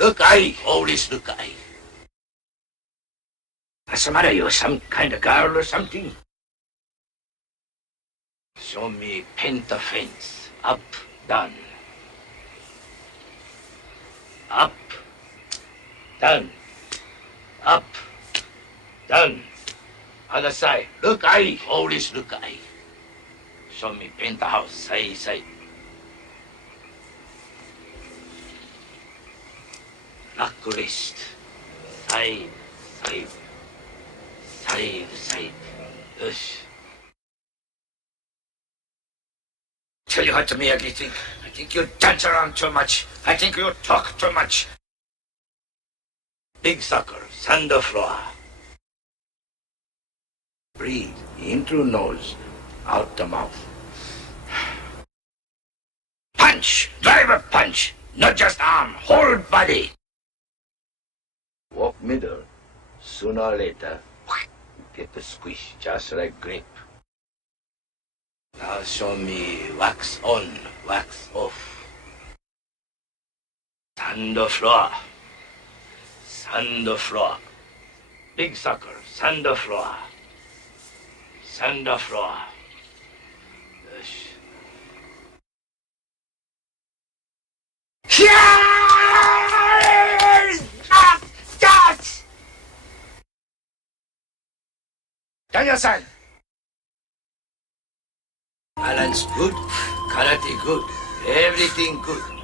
Look, I. Always look, I. What's the matter? You some kind of girl or something? Show me paint the fence. Up, down. Up, down. Up, down. Other side. Look, I. Always look, I. Show me paint the house. Side, side. Lock wrist. Side, side. Side, side. Yes. Tell you what to Miyagi think. I think you dance around too much. I think you talk too much. Big sucker. Sand the floor. Breathe. In through nose. Out the mouth. Punch! Driver punch! Not just arm, whole body. Walk middle. Sooner or later, get the squish, just like grape. Now show me wax on, wax off. Sand the floor. Sand the floor. Big sucker, sand the floor. Sand the floor. Yes. Daniel-san! Balance good, karate good, everything good.